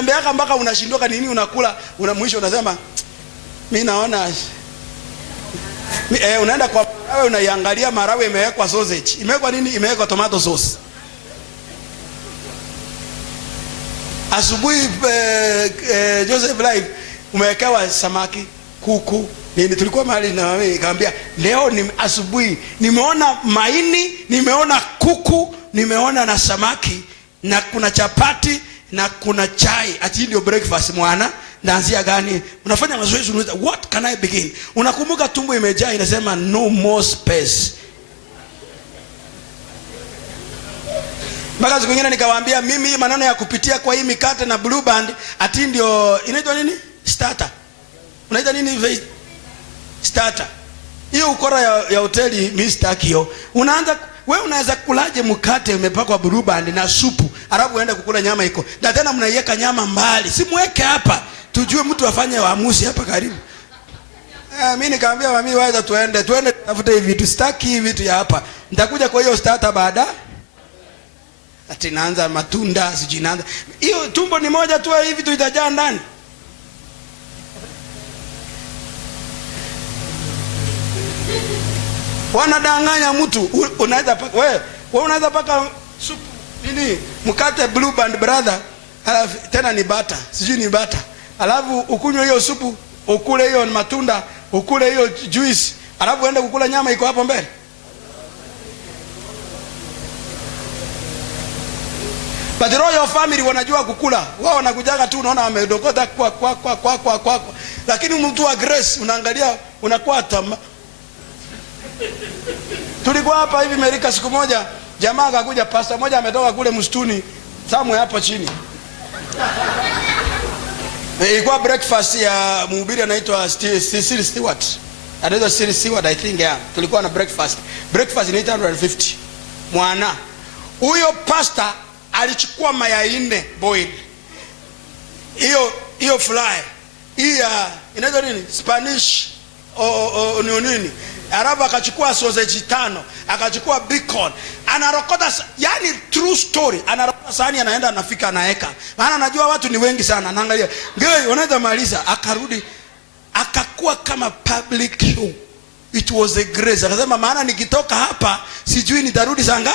Unatembea mpaka unashindoka nini unakula, mwisho unasema mimi naona unaenda kwa wewe unaiangalia marawe imewekwa sausage. Imewekwa nini? Imewekwa tomato sauce. Asubuhi Joseph Live umewekewa samaki, kuku, nini tulikuwa mahali na mimi nikamwambia leo ni asubuhi nimeona maini, nimeona kuku, nimeona na samaki na kuna chapati na kuna chai. Ati ndio breakfast mwana. Naanzia gani? Unafanya mazoezi unauliza what can I begin? Unakumbuka tumbo imejaa inasema no more space. Mpaka siku nyingine nikawaambia mimi maneno ya kupitia kwa hii mikate na Blue Band ati ndio inaitwa nini? Starter. Unaita nini? Starter. Hiyo ukora ya hoteli mimi sitaki hiyo. Unaanza wewe unaweza kulaje mkate umepakwa Blue Band na supu, alafu uende kukula nyama iko. Na tena mnaiweka nyama mbali. Simweke hapa. Tujue mtu afanye waamuzi hapa karibu. Mimi nikamwambia mami waza tuende tafute hivi vitu, sitaki hivi vitu ya hapa. Nitakuja kwa hiyo starter baada. Ati naanza matunda siji naanza. Hiyo tumbo ni moja tu hivi tu itajaa ndani. Wanadanganya mtu. Unaweza paka wewe unaweza paka supu nini? Mkate Blue Band brother. Alafu tena ni bata. Sijui ni bata. Alafu ukunywe hiyo supu, ukule hiyo matunda, ukule hiyo juice, alafu uende kukula nyama iko hapo mbele. But the royal family wanajua kukula. Wao wanakujaga tu unaona wamedokota kwa. Lakini mtu wa grace unaangalia unakuwa tama. Tulikuwa hapa hivi Amerika siku moja, jamaa akakuja, pastor moja ametoka kule msituni, somewhere hapo chini. Ilikuwa breakfast ya mhubiri anaitwa Cecil Stewart. Anaitwa Cecil Stewart I think yeah. Tulikuwa na breakfast. Breakfast ni 850. Mwana. Huyo pastor alichukua mayai 4 boiled. Hiyo fly. Inaitwa nini? Spanish nini? Arabu akachukua sausage 5, akachukua bacon. Anarokota, yani true story. Anarokota sahani anaenda anafika anaeka. Maana anajua watu ni wengi sana. Anaangalia, "Ngei, unaweza maliza." Akarudi akakuwa kama public show. It was a grace. Akasema maana nikitoka hapa sijui nitarudi sanga.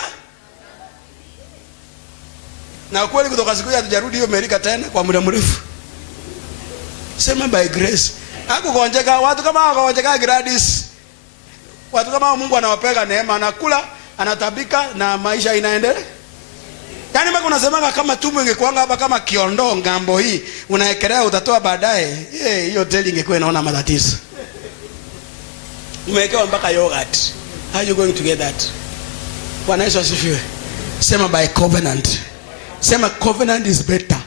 Na kweli kutoka siku ya tujarudi hiyo Amerika tena kwa muda mrefu. Sema by grace. Hakugonjeka watu kama hawagonjeka Gladys. Watu kama Mungu anawapega neema, anakula, anatabika na maisha inaendelea. Yaani mpaka unasemaga kama tumbo ingekuanga hapa kama kiondoo ngambo hii, unaekelea utatoa baadaye. Hiyo hoteli ingekuwa inaona matatizo. Umewekewa mpaka yogurt. How are you going to get that? Bwana Yesu asifiwe. Sema by covenant. Sema covenant is better.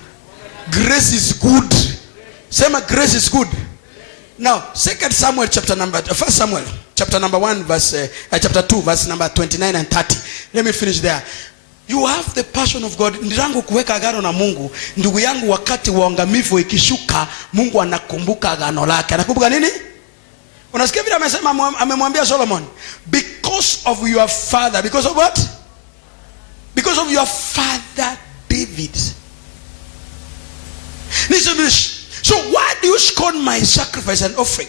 Grace is good. Sema grace is good. Now, 1 Samuel chapter number 1 verse chapter 2 verse number 29 and 30. Let me finish there. You have the passion of God. Ndirangu kuweka agano na Mungu. Ndugu yangu, wakati wa angamivu ikishuka, Mungu anakumbuka agano lake. Anakumbuka nini? Unasikia vile amesema, amemwambia Solomon, because of your father, because of what? Because of your father David. So why do you scorn my sacrifice and offering?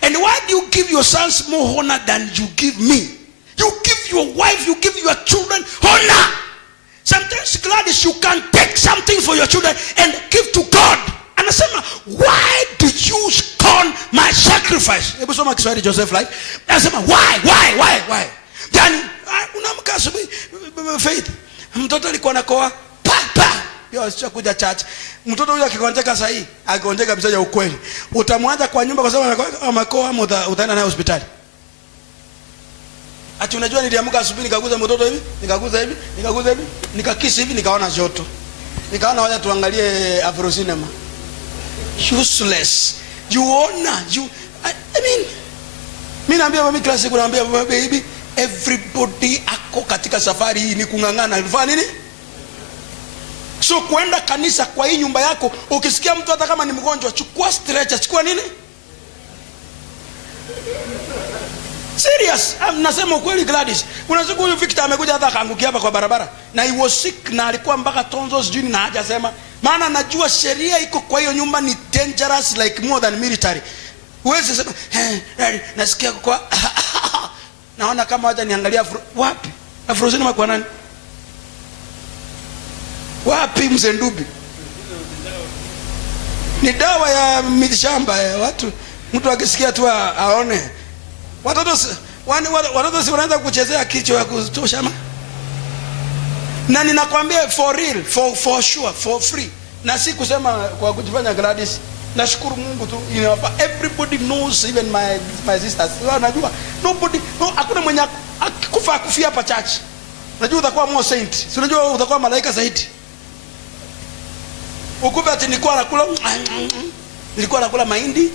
And why do you give your sons more honor than you give me? You give your wife, you give your children honor. Sometimes Gladys, you can take something for your children and give to God. Anasema, why do you scorn my sacrifice? Hebu soma Kiswahili Joseph Life. Anasema, why? Then unamka asubuhi Faith. Mtoto alikuwa anakoa pa. Yo sio kuja church. Mtoto huyo akikonjeka saa hii, akikonjeka kabisa ya ukweli. Utamwacha kwa nyumba kwa sababu amekoa ama utaenda naye hospitali. Ati unajua niliamka asubuhi nikaguza mtoto hivi, nikaguza hivi, nikakisi hivi nikaona joto. Nikaona wacha tuangalie Afro Cinema. Useless. I mean, mimi naambia mimi klasi kunaambia baby, everybody ako katika safari hii ni kungangana. Unafanya nini? So kuenda kanisa kwa hii nyumba yako, ukisikia mtu hata kama ni mgonjwa, chukua stretcher, chukua nini? Serious. Nasema ukweli Gladys. Unasikia huyu Victor amekuja hata akaangukia hapa kwa barabara. Na he was sick na alikuwa mpaka tonzo sijui na hajasema. Maana najua sheria iko kwa hiyo nyumba ni dangerous like more than military. Uweze sema nasikia kwa naona kama wacha niangalia wapi? Afrozini kwa nani? Wapi mzendubi? Ni dawa ya mitishamba ya watu. Mtu akisikia tu aone. Watoto si wanaanza kuchezea kichwa ya kutosha ama? Na ninakwambia for real, for sure, for free. Na si kusema kwa kujifanya Gladys. Nashukuru Mungu tu. Everybody knows, even my sisters. Unajua nobody, hakuna mwenye akikufa akufia hapa church. Unajua utakuwa more saint. Si unajua utakuwa malaika zaidi. Ukupe ati nilikuwa nakula mahindi.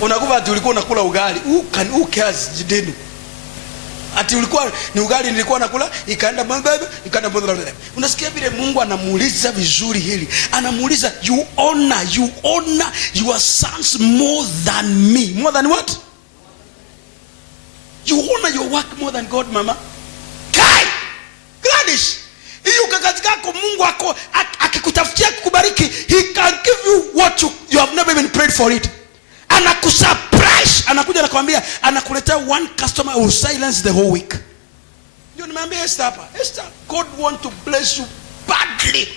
Unakupa ati ulikuwa unakula ugali. Who cares jidenu? Ati ulikuwa ni ugali nilikuwa nakula ikaenda. Unasikia vile Mungu anamuuliza vizuri hili. Anamuuliza you honor your sons more than me. More than what? You honor your work more than God, mama. Kai! Gladys! Hiyo kakati yako Mungu wako akikutafutia kukubariki, he can give you what you have never even prayed for it. Anakusurprise, anakuja anakuambia, anakuletea one customer who will silence the whole week. Ndio nimeambia Esther hapa. Esther, God want to bless you badly.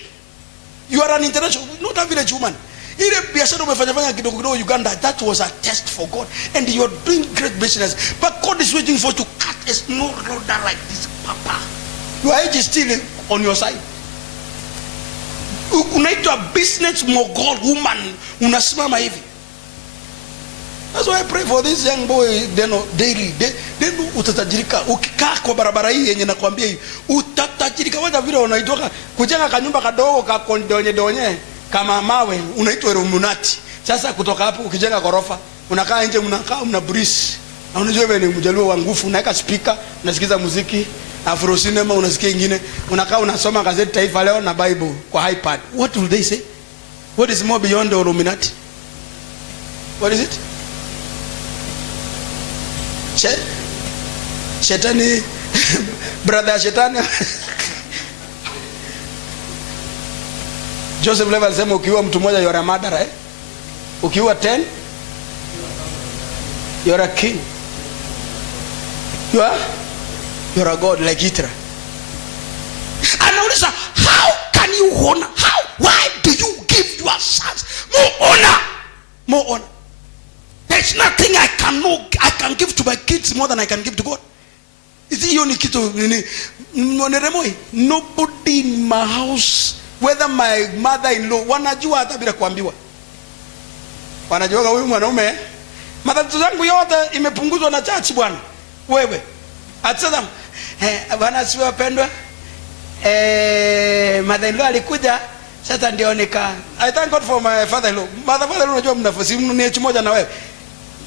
You are an international, not a village woman. Ile biashara umefanya kidogo kidogo Uganda, that was a test for God, and you are doing great business. But God is waiting for you to cut a small roller like this, papa. Your age is still on your side. Unaitwa business mogul woman, unasimama hivi. That's why I pray for this young boy daily. Then utatajirika. Ukikaa kwa barabara hii yenye nakwambia hii, utatajirika. Wacha vile unaitoka kujenga kanyumba kadogo donye kama mawe, unaitwa Illuminati. Sasa kutoka hapo ukijenga ghorofa, unakaa nje, mna breeze. Na unajua wewe ni mjaluo wa nguvu, unaweka speaker, unasikiza muziki, Afro cinema unasikia ingine, unakaa unasoma gazeti Taifa Leo na Bible kwa iPad. What will they say? What is more beyond the Illuminati? What is it? Shetani brother Shetani. Joseph Level alisema ukiua mtu mmoja you are a murderer, ukiua 10 you are a king. You are a god like Hitler. Anauliza, how can you honor? Why do you give your sons more honor? More honor. There's nothing I can give to my kids more than I can give to God. Is it only kitu nobody in my house, whether my mother-in-law, wanajua hata bila kuambiwa. Wanajua huyu mwanaume matatizo yangu yote imepunguzwa na church bwana. Wewe atsema bwana si wapendwa, mother-in-law alikuja sasa ndio I thank God for my father-in-law. Father-in-law unajua mnafosi mniachi moja na wewe.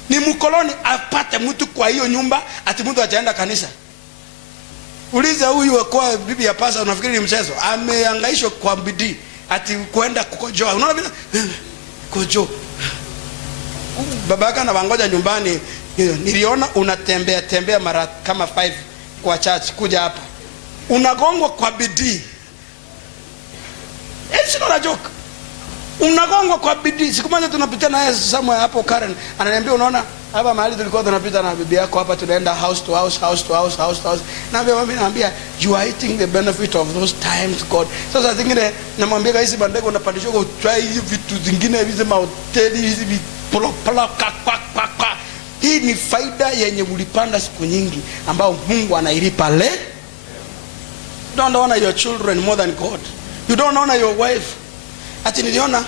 Ni mkoloni apate mtu kwa hiyo nyumba ati mtu ataenda kanisa. Uliza huyu kwa bibi ya pasa, unafikiri ni mchezo? Amehangaishwa kwa bidii ati kwenda kukojoa. Unaona vile kojo. Babaka na wangoja nyumbani. Niliona unatembea mara kama 5 kwa church kuja hapa. Unagongwa kwa bidii. It's not a joke. Unagongwa kwa bidii. Siku moja tunapita naye somewhere hapo Karen. Ananiambia unaona hapa mahali tulikuwa tunapita na bibi yako hapa tunaenda house to house. Na mimi naambia you are eating the benefit of those times God. Sasa zingine namwambia hizi bandeko unapandishwa kwa try hizi vitu zingine hizi mahoteli hizi polo kwa. Hii ni faida yenye ulipanda siku nyingi ambao Mungu anailipa le. You don't honor your children more than God. You don't honor your wife. Ati niliona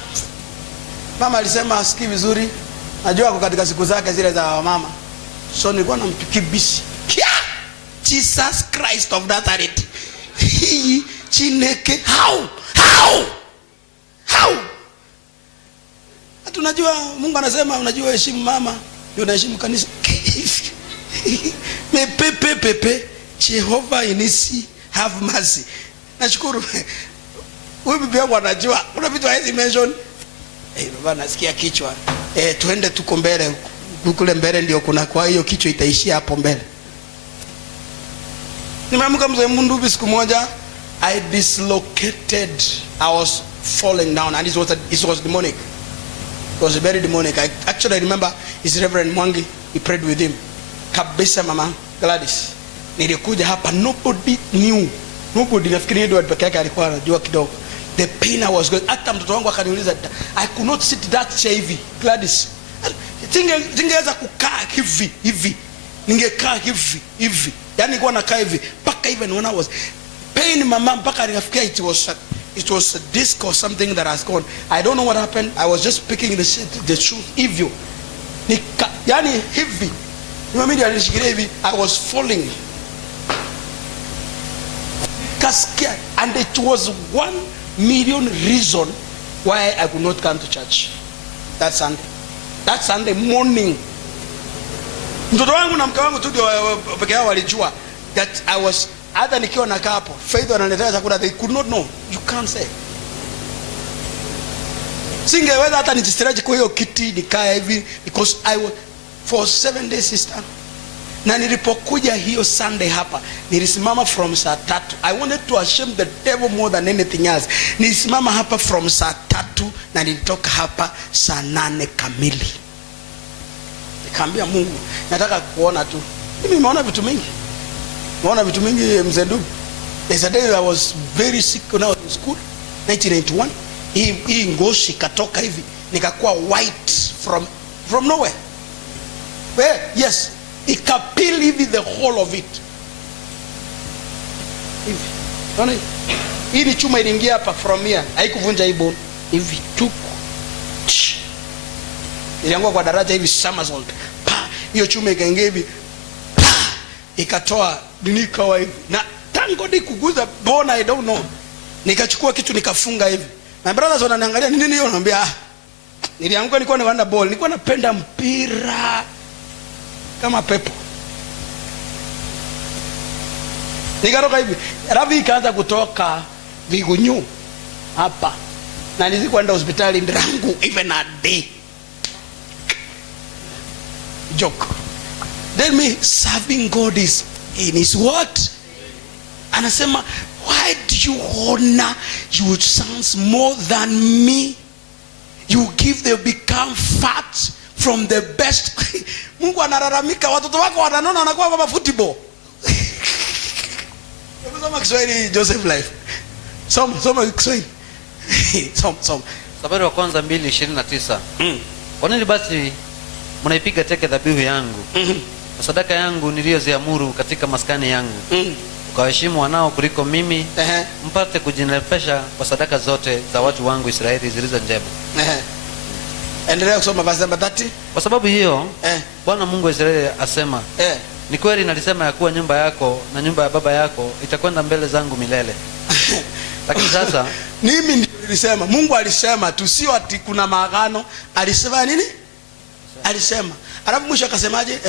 mama alisema asikii vizuri. Najua kwa katika siku zake zile za mama. So nilikuwa nampikia bisi. Jesus Christ of Nazareth. Hii Chineke how? Tunajua Mungu anasema unajua heshimu mama, ndio unaheshimu kanisa. Pepe Jehovah inisi have mercy. Nashukuru. Wewe bibi yangu anajua kuna vitu haizi mention. Baba nasikia kichwa. Tuende tuko mbele. Kule mbele ndio kuna, kwa hiyo kichwa itaishia hapo mbele. Nimeamka mzee Mundubi siku moja I dislocated. I was falling down, and it was demonic. It was very demonic. I actually remember his Reverend Mwangi. He prayed with him. Kabisa Mama Gladys. Nilikuja hapa, nobody knew. Nobody nafikiri Edward peke yake alikuwa anajua kidogo. The pain I was going. Hata mtoto wangu akaniuliza, I could not sit that chair hivi. Gladys. Singeweza kukaa hivi. Ningekaa hivi. Yaani nilikuwa nakaa hivi. Paka even when I was pain mama mpaka nikafikia it was a disc or something that has gone. I don't know what happened. I was just picking the shoe hivyo. Yani hivi. Mimi alishikilia hivi. I was falling. Scared, and it was 1 million reason why I could not come to church that Sunday morning. Mtoto wangu na mke wangu tu ndio peke yao walijua that I was, hata nikiwa nakaa hapo Faith wananiletea chakula, they could not know. You can't say. Singeweza hata nijistretch kwa hiyo kiti nikae hivi because I was for 7 days sister. Na nilipokuja hiyo Sunday hapa, nilisimama from saa 3. I wanted to shame the devil more than anything else. Nilisimama hapa from saa 3 na nilitoka hapa saa 8 kamili. Nikaambia Mungu, nataka kuona tu. Mimi nimeona vitu mingi. Nimeona vitu mingi mzee ndugu. There's a day I was very sick when I was in school, 1991. Hii ngoshi katoka hivi, nikakuwa white from nowhere. Where? Yes. Ikapil hivi the whole of it. Hivi. Unaona hivi? Hii ni chuma iliingia hapa from here. Haikuvunja hii bone. Hivi tuku. Iliangua kwa daraja hivi somersault. Pa, hiyo chuma ikaingia hivi. Pa, ikatoa nikawa hivi. Na tango di kuguza bone I don't know. Nikachukua kitu nikafunga hivi. My brothers wananiangalia nini hiyo, naambia nilianguka, nilikuwa naenda ball. Nilikuwa napenda mpira kama pepo. Nikaroka hivi. Ravi ikaanza kutoka vigunyu hapa. Na nilikwenda hospitali ndangu even a day. Joke. Then me serving God is in his word. Anasema, why do you honor your sons more than me? You give them become fat from the best. Mungu analalamika watoto wako wananona wanakuwa kama football. Soma Kiswahili Joseph Life. Soma Kiswahili. Soma. Samueli wa kwanza 2:29. Kwa nini basi mnaipiga teke dhabihu yangu? Kwa sadaka yangu niliyoziamuru katika maskani yangu. Ukawaheshimu wanao kuliko mimi, mpate kujinepesha kwa sadaka zote za watu wangu Israeli zilizo njema. Endelea kusoma verse number 30. Kwa sababu hiyo, Bwana Mungu wa Israeli asema, ni kweli nalisema ya kuwa nyumba yako na nyumba ya baba yako itakwenda mbele zangu milele. Lakini sasa mimi ndio nilisema, Mungu alisema tu, sio ati kuna maagano. Alisema nini? Alisema. Alafu mwisho akasemaje?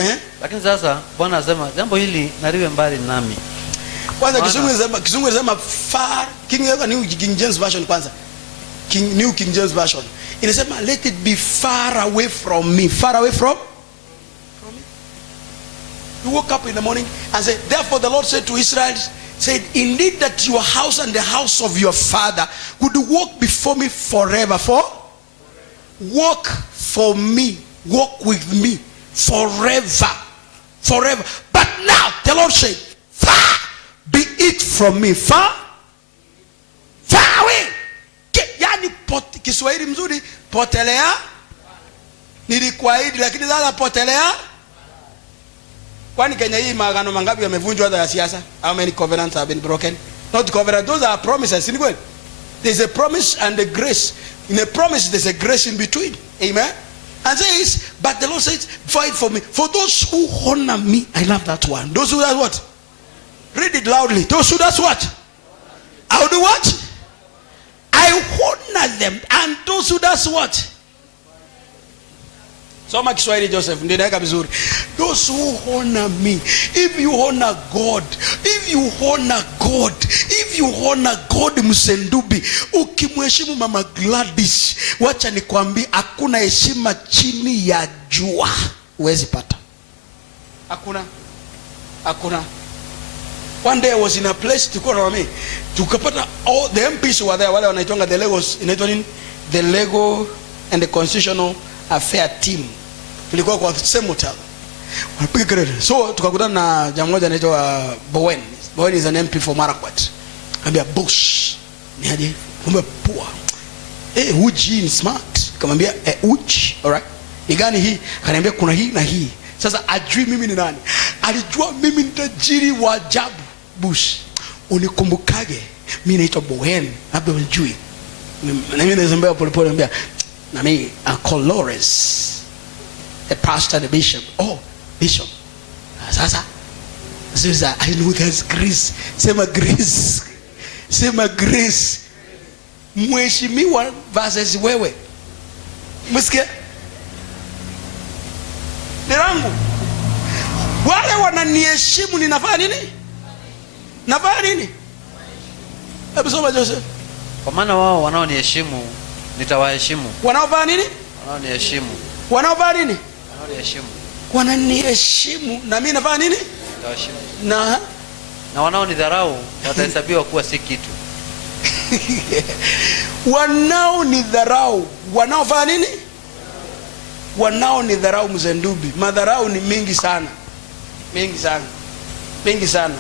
Lakini sasa Bwana asema, jambo hili naliwe mbali nami. Kwanza Kizungu inasema far. King James version kwanza. New King James version. Inasema let it be far away from me. Far away from me. You woke up in the morning and said, therefore the Lord said to Israel, said, indeed that your house and the house of your father would walk before me forever. Walk for me. Walk with me forever. Forever. But now the Lord said, far be it from me. Far away. Yani Kiswahili mzuri, potelea. Nilikuahidi lakini sasa potelea. Kwani Kenya hii maagano mangapi yamevunjwa hata ya siasa? How many covenants have been broken? Not covenant, those are promises. There's a promise and a grace. In a promise there's a grace in between. Amen. And says, but the Lord says, fight for me. For those who honor me. I love that one. Those who does what? Read it loudly. Those who does what? I'll do what? I honor them. And those who does what? Soma Kiswahili Joseph, ndio naweka vizuri. Those who honor me. If you honor God, if you honor God Msendubi, ukimheshimu Mama Gladys, wacha nikwambie hakuna heshima chini ya jua huwezi pata. Hakuna. One day I was in a place to call me. Tukapata all the MPs were there, wale wanaitwanga the Legos, inaitwa nini? The Lego and the Constitutional Affair team. Tulikuwa kwa same hotel. Wanapiga kelele. So tukakutana na jamaa mmoja anaitwa Bowen. Bowen is an MP for Marakwet. Akambia Bush, ni aje? Kumbe poa. Uji ni smart. Kamwambia uji, alright? Ni gani hii? Akaniambia kuna hii na hii. Sasa ajui mimi ni nani. Alijua mimi ni tajiri wa ajabu. Bush, unikumbukage mimi naitwa Bowen, labda unijui. Na mimi nazambia polepole, anambia na mimi Uncle Lawrence, the pastor, the bishop. Oh, bishop. Sasa I know there's grace. Sema grace. Sema grace. Mheshimiwa versus wewe. Msikia? Nirangu. Wale wananiheshimu ninafanya nini? Nafanya nini? Hebu soma Joseph. Kwa maana wao wanaoniheshimu nitawaheshimu. Wanaofanya nini? Wanaoniheshimu. Wanaofanya nini? Wanaoniheshimu. Wananiheshimu na mimi nafanya nini? Nitawaheshimu. Na wanaonidharau watahesabiwa kuwa si kitu. Wanaonidharau, wanaofanya nini? Wanaonidharau Mzendubi. Madharau ni mingi sana. Mingi sana. Mingi sana.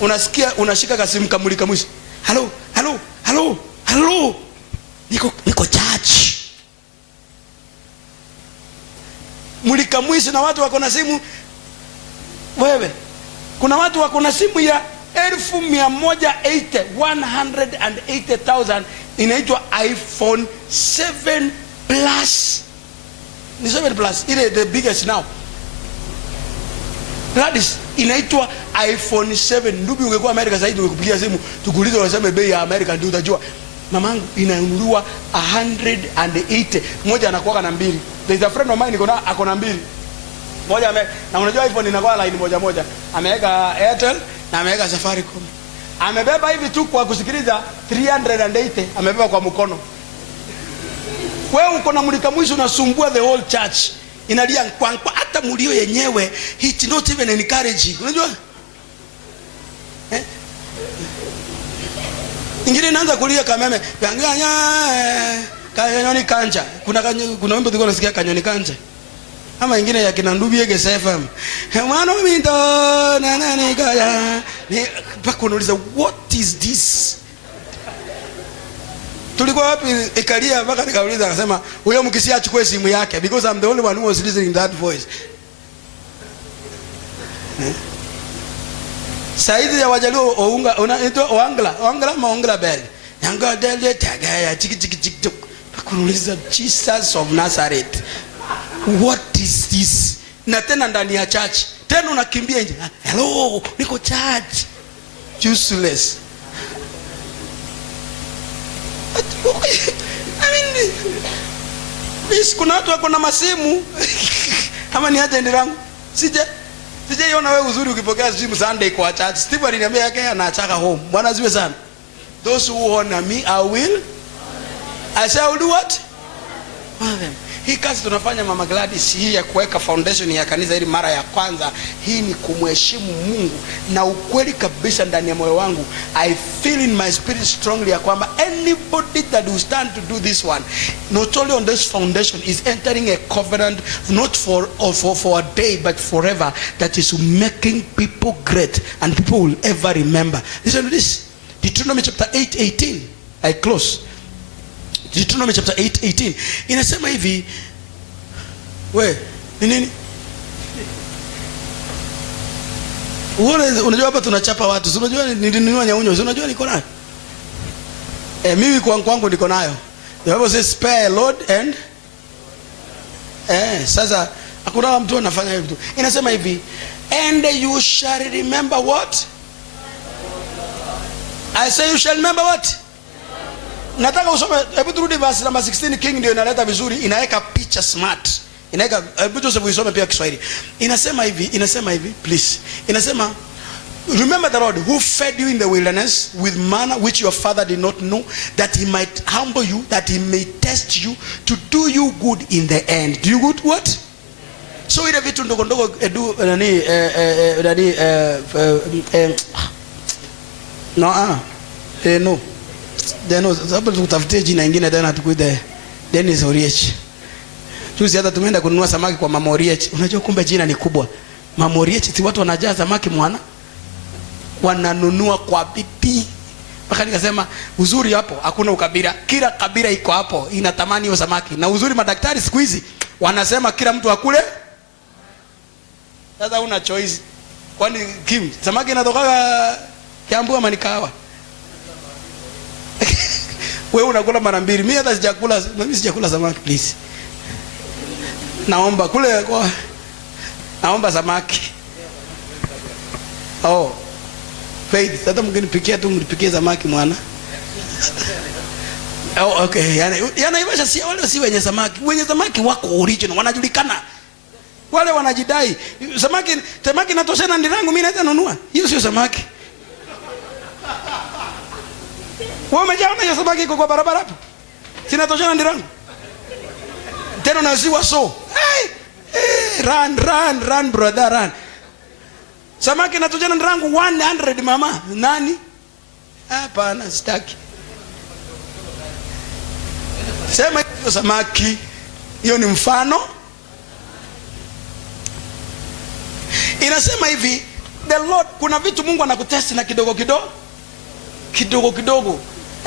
Unasikia, unashika kasimu kamulika mwisho. Hello, hello, hello, hello. Niko church. Mulika mwisho na watu wako na simu. Wewe, kuna watu wako na simu ya 180,000 inaitwa iPhone 7 Plus. Ni 7 Plus, ile the biggest now. Gladys, inaitwa iPhone 7. Ndugu, ungekuwa America sasa hivi ungekupigia simu tukuulize waseme bei ya America ndio utajua. Mamangu inanunuliwa 180. Moja anakuwa na mbili. There is a friend of mine ako na mbili. Moja na unajua iPhone inakuwa line moja moja. Ameweka Airtel na ameweka Safaricom. Amebeba hivi tu kwa kusikiliza 380, amebeba kwa mkono. Wewe uko na mulika mwisho unasumbua the whole church. Inalia kwa hata mulio yenyewe it's not even encouraging. Unajua? Ingine inaanza kulia kameme. Kanyoni kanja. Kuna wimbo tulikuwa tunasikia kanyoni kanja. Ama ingine ya kina Ndubi Ege FM. Mwana mindo na nani kaya. Ni pako unauliza what is this? Tulikuwa wapi ikalia mpaka nikauliza akasema huyo mkisia achukue simu yake because I'm the only one who was listening that voice. Saidi ya Wajaluo unaitwa Oangla bell. Nyanga dele tagaya chiki. Pakuuliza Jesus of Nazareth. What is this? Na tena ndani ya church. Tena unakimbia nje. Hello, niko church. Useless. Kuna watu wako na masimu. Kama ni aje ndirangu. Sijaiona wewe uzuri ukipokea simu Sunday kwa church. Steve aliniambia yake anataka home. Bwana ziwe sana. Those who honor me I will. I shall do what? Honor them. Hii kazi tunafanya Mama Gladys hii ya kuweka foundation ya kanisa hili mara ya kwanza, hii ni kumheshimu Mungu na ukweli kabisa ndani ya moyo wangu I feel in my spirit strongly ya kwamba anybody that will stand to do this one not only on this foundation is entering a covenant not for a day but forever that is making people great and people will ever remember. Listen to this. Deuteronomy chapter 8:18. I close. Deuteronomy chapter 8:18 inasema hivi, we ni nini? Unajua hapa tunachapa watu. Unajua nilinunua nyaunyo. Unajua niko nayo. Mimi kwangu niko nayo. The Bible says spare Lord and sasa hakuna mtu anafanya hivyo. Inasema hivi, and you shall remember what? I say you shall remember what? Nataka usome, hebu turudi verse number 16. King ndio inaleta vizuri, inaweka picha smart. Inaweka, hebu Joseph usome pia Kiswahili. Inasema hivi, please. Inasema, remember the Lord who fed you in the wilderness with manna which your father did not know, that he might humble you, that he may test you, to do you good in the end. Do you good what? So ile vitu ndogo ndogo No, no. Then sababu tutafutie jina lingine tena tukuite Dennis Oriech. Juzi hata tumeenda kununua samaki kwa Mama Oriech. Unajua kumbe jina ni kubwa. Mama Oriech, si watu wanajaa samaki mwana? Wananunua kwa bidii. Mpaka nikasema uzuri hapo hakuna ukabila. Kila kabila iko hapo inatamani hiyo samaki. Na uzuri madaktari siku hizi wanasema kila mtu akule. Sasa una choice. Kwani Kim, samaki inatoka Kiambu ama ni Kahawa? Wewe unakula mara mbili. Mimi hata sijakula samaki please. Naomba kule kwa naomba samaki. Oh. Faith, sasa mngenipikia tu mnipikie samaki mwana. Oh, okay. Yana Ivasha si wale si wenye samaki. Wenye samaki wako original, wanajulikana. Wale wanajidai. Samaki inatoshana ndirangu mimi naweza nunua. Hiyo sio samaki. Wewe umejaona hiyo samaki iko kwa barabara hapo? Sinatoshana ndirangu. Tena unaziwa so. Hey, run brother run. Samaki inatoshana ndirangu 100 mama. Nani? Hapana sitaki. Sema hiyo samaki. Hiyo ni mfano. Inasema hivi, the Lord, kuna vitu Mungu anakutesti na kidogo kidogo.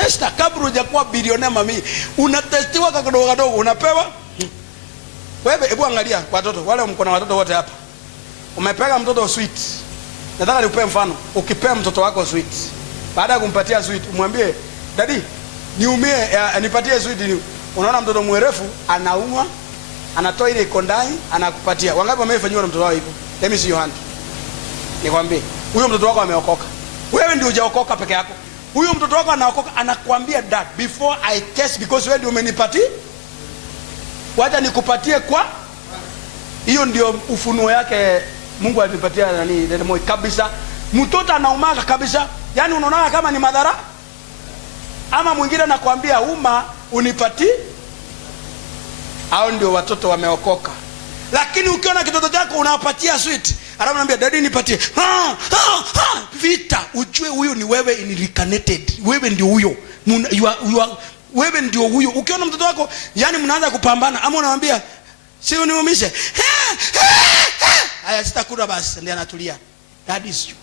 Esther, kabla hujakuwa bilionea mami, unatestiwa kwa kidogo unapewa. Wewe hebu angalia watoto, wale mko na watoto wote hapa. Umepeka mtoto sweet. Nataka nikupe mfano. Ukipea mtoto wako sweet, baada ya kumpatia sweet, umwambie, "Daddy, niumie nipatie sweet." Unaona mtoto mwerefu anaumwa, anatoa ile iko ndani, anakupatia. Wangapi wamefanywa na mtoto wao hivyo? Let me see your hand. Nikwambie, huyo mtoto wako ameokoka. Wewe ndio hujaokoka peke yako. Huyo mtoto wako anaokoka, anakuambia, "Dad, before I test, because wewe ndio umenipatia, wacha nikupatie kwa." Hiyo ndio ufunuo yake Mungu alipatia nani ndio moyo kabisa. Mtoto anaumaka kabisa. Yaani unaona kama ni madhara. Ama mwingine anakuambia, "Uma unipatie." Hao ndio watoto wameokoka. Lakini ukiona kitoto chako unapatia sweet, alafu unamwambia, "Daddy nipatie." Vita, ujue huyo ni wewe incarnated. Wewe ndio huyo. Wewe ndio huyo. Ukiona mtoto wako yani mnaanza kupambana, ama unamwambia, "Si uniumishe." Haya sitakula basi, ndiye anatulia. That is you.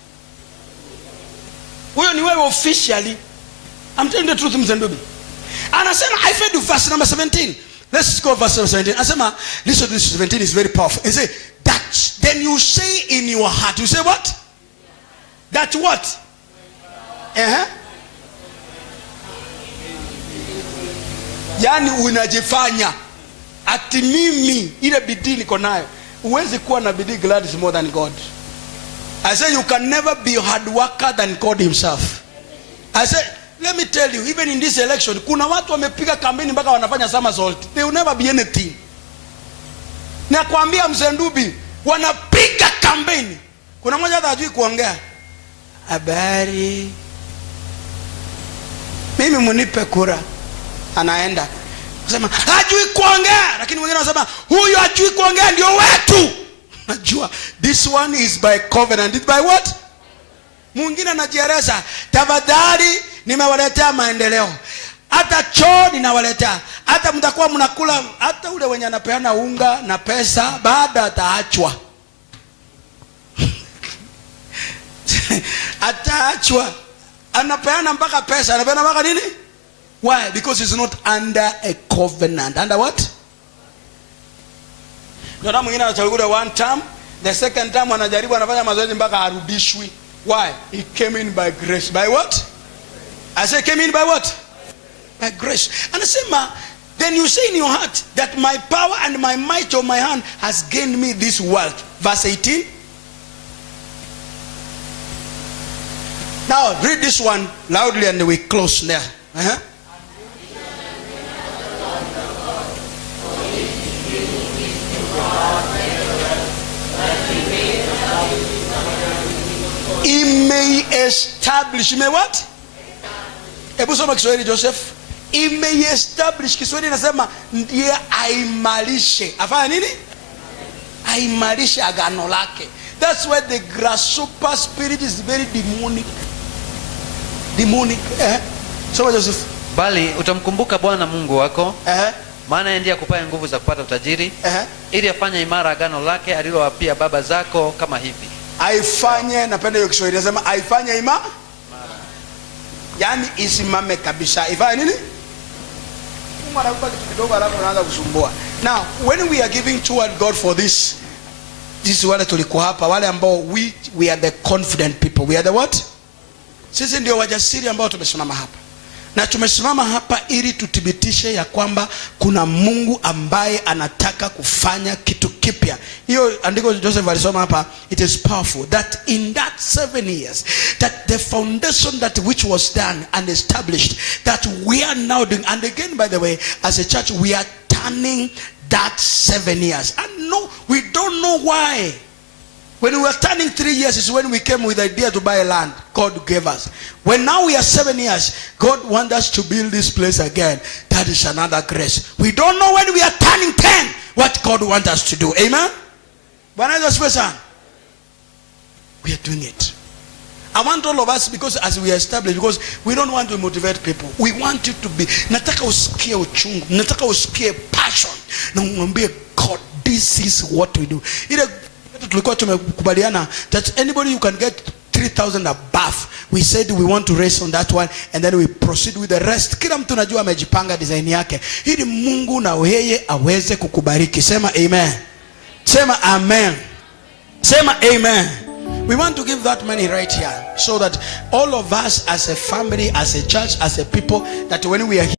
Huyo ni wewe officially. I'm telling the truth Mzendubi. Anasema I fed you verse number 17. Let's go verse 17. Asema, listen to this, 17 is very powerful. It says, that then you say in your heart. You say what? That what? Yani unajifanya ati mimi ile bidii niko nayo. Uwezi kuwa na bidii. God is more than God. I say you can never be a hard worker than God himself. I say, let me tell you, even in this election, kuna watu wamepiga kampeni mpaka wanafanya somersault. They will never be anything. Na kuambia Mzendubi, wanapiga kampeni. Kuna mmoja hata hajui kuongea. Habari. Mimi munipe kura. Anaenda. Anasema, hajui kuongea. Lakini wengine wanasema, huyu hajui kuongea ndio wetu. Najua, this one is by covenant. It's by what? Mwingine anajieleza, tafadhali nimewaletea maendeleo. Hata choo ninawaletea. Hata mtakuwa mnakula, hata ule wenye anapeana unga na pesa baada ataachwa. Ataachwa. Anapeana mpaka pesa, anapeana mpaka nini? Why? Because he's not under a covenant. Under what? Ndio mwingine anachaguliwa one term, the second term anajaribu anafanya mazoezi mpaka arudishwi. Why? He came in by grace. By what? I say came in by what? By grace. Anasema, then you say in your heart that my power and my might of my hand has gained me this wealth. Verse 18. Now read this one loudly and we close there. He may establish. He may what? Hebu soma Kiswahili Joseph. He may establish. Kiswahili nasema ndiye aimarishe. Afanya nini? Aimarishe agano lake. That's why the grasshopper spirit is very demonic. demonic. So Joseph. Bali utamkumbuka Bwana Mungu wako, maana yeye ndiye akupaye nguvu za kupata utajiri, ili afanye imara agano lake alilowapia baba zako kama hivi. Aifanye, napenda hiyo Kiswahili, nasema aifanye imara. Yani isimame kabisa. Ifanye nini? Now, when we are giving toward God for this is wale tulikuwa hapa, wale ambao we are the confident people. We are the what? Sisi ndio wajasiri ambao tumesimama hapa. Na tumesimama hapa ili tuthibitishe ya kwamba kuna Mungu ambaye anataka kufanya kitu kipya. Hiyo andiko Joseph alisoma hapa, it is powerful that in that 7 years that the foundation that which was done and established that we are now doing, and again by the way as a church we are turning that 7 years. And no, we don't know why. When we were turning 3 years is when we came with the idea to buy land God gave us. When now we are 7 years, God wants us to build this place again. That is another grace. We don't know when we are turning 10 what God wants us to do. Amen? We are doing it. I want all of us, because as we establish, because we don't want to motivate people. We want you to be, nataka usikie uchungu, nataka usikie passion. Na umwambie God, this is what we do. Tulikuwa tumekubaliana that anybody you can get 3,000 above, we said we want to raise on that one and then we proceed with the rest. Kila mtu najua amejipanga design yake ili Mungu na yeye aweze kukubariki. Sema amen. Sema amen. Sema amen. We want to give that money right here so that all of us as a family, as a church, as a people, that when we are here